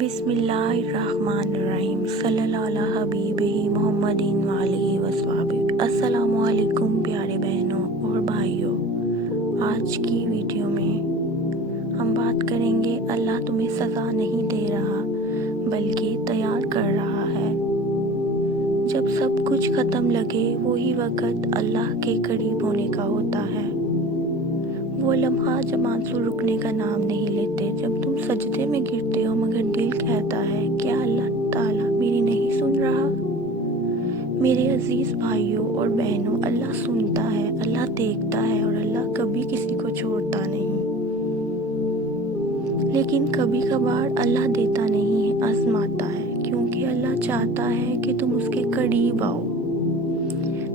بسم اللہ الرحمن الرحیم صلی اللہ علیہ حبیبہ محمد وآلہ وصحبہ۔ السلام علیکم پیارے بہنوں اور بھائیوں، آج کی ویڈیو میں ہم بات کریں گے اللہ تمہیں سزا نہیں دے رہا بلکہ تیار کر رہا ہے۔ جب سب کچھ ختم لگے وہی وقت اللہ کے قریب ہونے کا ہوتا ہے۔ وہ لمحہ جب آنسو رکنے کا نام نہیں لیتے، جب تم سجدے میں گرتے ہو مگر دل کہتا ہے کیا اللہ تعالیٰ میری نہیں سن رہا؟ میرے عزیز بھائیوں اور بہنوں، اللہ سنتا ہے، اللہ دیکھتا ہے اور اللہ کبھی کسی کو چھوڑتا نہیں۔ لیکن کبھی کبھار اللہ دیتا نہیں ہے، آزماتا ہے، کیونکہ اللہ چاہتا ہے کہ تم اس کے قریب آؤ،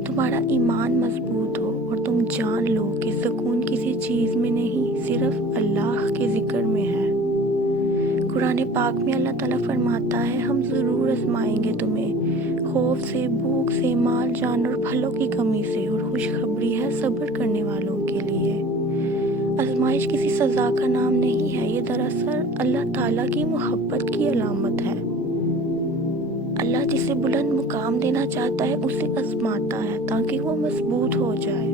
تمہارا ایمان مضبوط ہو اور تم جان لو کہ سکون کسی چیز میں نہیں، صرف اللہ کے ذکر میں ہے۔ قرآن پاک میں اللہ تعالیٰ فرماتا ہے ہم ضرور آزمائیں گے تمہیں، خوف سے، بھوک سے، مال جان اور پھلوں کی کمی سے، اور خوشخبری ہے صبر کرنے والوں کے لیے۔ آزمائش کسی سزا کا نام نہیں ہے، یہ دراصل اللہ تعالیٰ کی محبت کی علامت ہے۔ اللہ جسے بلند مقام دینا چاہتا ہے اسے آزماتا ہے تاکہ وہ مضبوط ہو جائے۔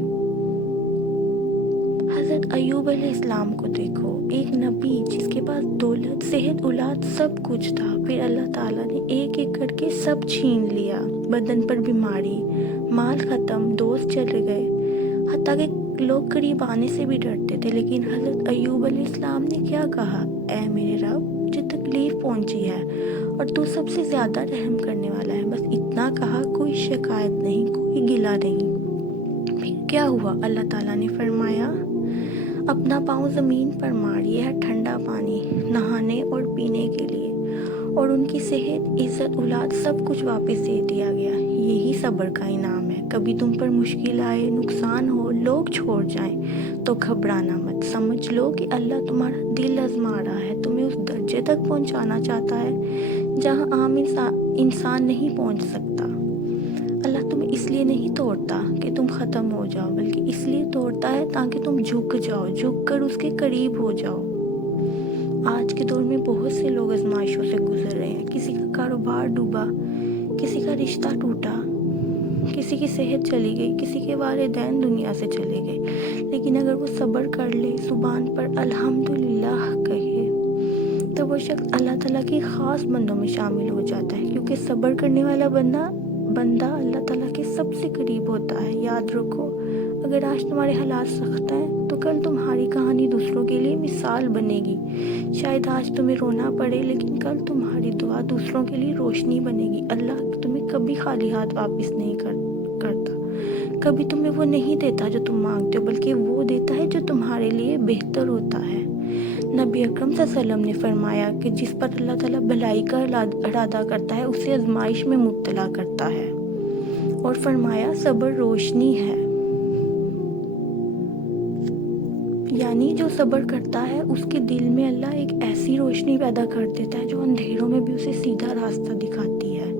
حضرت ایوب علیہ السلام کو دیکھو، ایک نبی جس کے پاس دولت، صحت، اولاد سب کچھ تھا، پھر اللہ تعالیٰ نے ایک ایک کر کے سب چھین لیا، بدن پر بیماری، مال ختم، دوست چلے گئے، حتیٰ کہ لوگ قریب آنے سے بھی ڈرتے تھے، لیکن حضرت ایوب علیہ السلام نے کیا کہا؟ اے میرے رب، مجھے تکلیف پہنچی ہے اور تو سب سے زیادہ رحم کرنے والا ہے، بس اتنا کہا، کوئی شکایت نہیں، کوئی گلہ نہیں۔ پھر کیا ہوا؟ اللہ تعالیٰ نے فرمایا اپنا پاؤں زمین پر مار، یہ ہے ٹھنڈا پانی نہانے اور پینے کے لیے، اور ان کی صحت، عزت، اولاد سب کچھ واپس دے دیا گیا۔ یہی صبر کا انعام ہے۔ کبھی تم پر مشکل آئے، نقصان ہو، لوگ چھوڑ جائیں تو گھبرانا مت، سمجھ لو کہ اللہ تمہارا دل آزما رہا ہے، تمہیں اس درجے تک پہنچانا چاہتا ہے جہاں عام انسان نہیں پہنچ سکتا۔ اللہ تمہیں اس لیے نہیں توڑتا کہ تم ختم ہو جاؤ، بلکہ اس لیے توڑتا ہے تاکہ تم جھک جاؤ، جھک کر اس کے قریب ہو جاؤ۔ آج کے دور میں بہت سے لوگ آزمائشوں سے گزر رہے ہیں، کسی کا کاروبار ڈوبا، کسی کا رشتہ ٹوٹا، کسی کی صحت چلی گئی، کسی کے والدین دنیا سے چلے گئے، لیکن اگر وہ صبر کر لے، زبان پر الحمدللہ کہے، تو وہ شخص اللہ تعالیٰ کی خاص بندوں میں شامل ہو جاتا ہے، کیونکہ صبر کرنے والا بندہ اللہ تعالیٰ کے سب سے قریب ہوتا ہے۔ یاد رکھو، اگر آج تمہارے حالات سخت ہیں تو کل تمہاری کہانی دوسروں کے لیے مثال بنے گی۔ شاید آج تمہیں رونا پڑے لیکن کل تمہاری دعا دوسروں کے لیے روشنی بنے گی۔ اللہ تمہیں کبھی خالی ہاتھ واپس نہیں کرتا، کبھی تمہیں وہ نہیں دیتا جو تم مانگتے ہو، بلکہ وہ دیتا ہے جو تمہارے لیے بہتر ہوتا ہے۔ نبی اکرم صلی اللہ علیہ وسلم نے فرمایا کہ جس پر اللہ تعالیٰ بھلائی کا ارادہ کرتا ہے اسے آزمائش میں مبتلا کرتا ہے، اور فرمایا صبر روشنی ہے، یعنی جو صبر کرتا ہے اس کے دل میں اللہ ایک ایسی روشنی پیدا کر دیتا ہے جو اندھیروں میں بھی اسے سیدھا راستہ دکھاتی ہے۔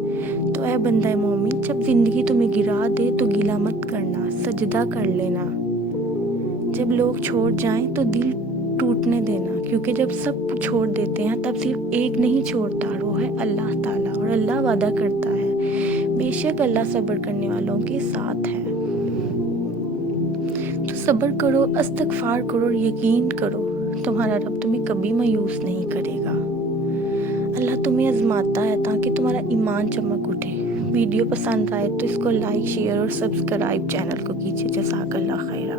تو اے بندہ مومن، جب زندگی تمہیں گرا دے تو گلہ مت کرنا، سجدہ کر لینا۔ جب لوگ چھوڑ جائیں تو دل ٹوٹنے دینا، کیونکہ جب سب چھوڑ دیتے ہیں تب صرف ایک نہیں چھوڑتا، وہ ہے اللہ تعالیٰ، اور اللہ وعدہ کرتا ہے بے شک اللہ صبر کرنے والوں کے ساتھ ہے۔ تو صبر کرو، استغفار کرو اور یقین کرو تمہارا رب تمہیں کبھی مایوس نہیں کرے گا۔ اللہ تمہیں آزماتا ہے تاکہ تمہارا ایمان چمک اٹھے۔ ویڈیو پسند آئے تو اس کو لائک، شیئر اور سبسکرائب چینل کو کیجیے۔ جزاک اللہ خیرہ۔